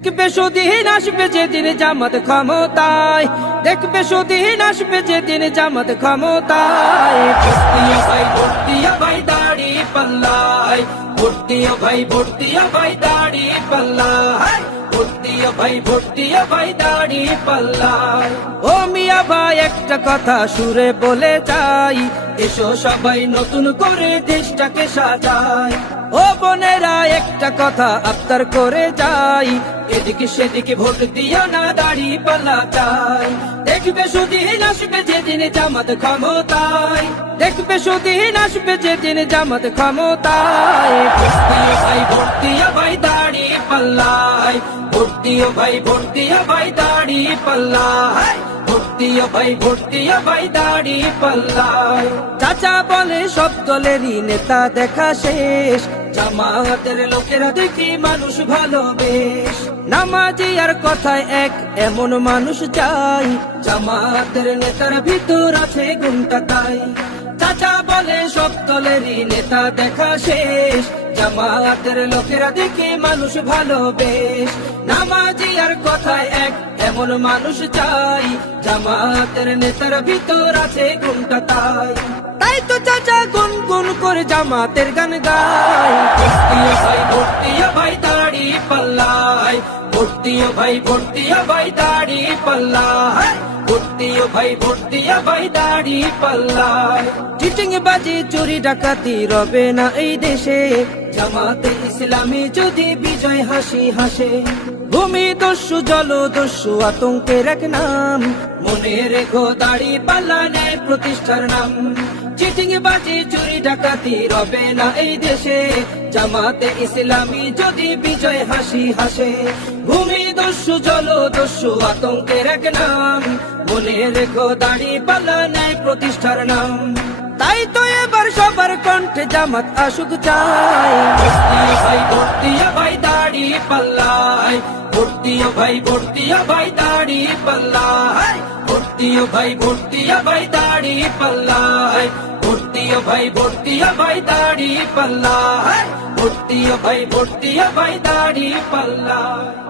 দেখবে সুদিন আসবে যেদিন জামাত ক্ষমতায়, দেখবে সুদিন আসবে যেদিন জামাত ক্ষমতায়। ভর্তিয়া ভাই ভর্তিয়া ভাই দাড়ি পাল্লায়, ভর্তিয়া ভাই ভর্তিয়া ভাই দাড়ি পাল্লায়, ভর্তিয়া ভাই ভর্তিয়া ভাই দাড়ি পাল্লায়। ও মিয়া ভাই একটা কথা সুরে বলে যাই, এসো সবাই নতুন করে দেশটাকে সাজাই। ও বোনেরা একটা কথা আবদার করে যাই, এদিকে সেদিকে ভোট দিও না, দাড়ি পাল্লা চাই। দেখবে সুদিন আসবে যেদিন জামাত ক্ষমতায়, দেখবে সুদিন আসবে যেদিন জামাত ক্ষমতায়। ভর্তিয়া ভাই ভর্তিয়া ভাই দাড়ি পাল্লায়, ভর্তিয়া ভাই ভর্তিয়া ভাই দাড়ি পাল্লায়, ভর্তিয়া ভাই ভর্তিয়া ভাই দাড়ি পাল্লায়। চাচা বলে সব দলেরই নেতা দেখা শেষ, জামাতের লোকেরা দেখি মানুষ ভালোবেশ। নামাজি আর কথায় এক এমন মানুষ চাই, জামাতের নেতার ভিতর আছে গুণটা তাই। চাচা বলে সব দলেরই নেতা দেখা শেষ, জামাতের লোকেরা দেখি মানুষ ভালোবেশ। নামাজি আর কথায় এক এমন মানুষ চাই, জামাতের নেতার ভিতর আছে গুণটা তাই। তাই তো চাচা গুন গুন করে জামাতের গান গায়। ভর্তিয়া ভাই ভর্তিয়া ভাই দাড়ি পাল্লায়, ভর্তিয়া ভাই ভর্তিয়া ভাই দাড়ি পাল্লায়, ভর্তিয়া ভাই ভর্তিয়া ভাই দাড়ি পাল্লায়। চিটিং বাজি চুরি ডাকাতি রবে না এই দেশে, জামাতে ইসলামী যদি বিজয় হাসি হাসে। ভূমি দস্যু জল দস্যু আতঙ্কের এক নাম, মনে রেখো দাড়ি পাল্লা ন্যায় প্রতিষ্ঠার নাম। চিটিং বাজি চুরি ডাকাতি রবে না এই দেশে, জামাতে ইসলামী যদি বিজয় হাসি হাসে। ভূমি দস্যু জল দস্যু আতঙ্কের এক নাম, মনে রেখো দাড়ি পাল্লা ন্যায় প্রতিষ্ঠার নাম। তাই তো এবার সবার কণ্ঠে জামাত আসুক চাই। ভর্তিয়া ভাই ভর্তিয়া ভাই দাড়ি পাল্লায়, ভর্তিয়া ভাই ভর্তিয়া ভাই দাড়ি পাল্লায়, ভর্তিয়া ভাই ভর্তিয়া ভাই দাড়ি পাল্লায়, ভর্তিয়া ভাই ভর্তিয়া ভাই দাড়ি পাল্লায়, ভর্তিয়া ভাই ভর্তিয়া ভাই দাড়ি পাল্লায়।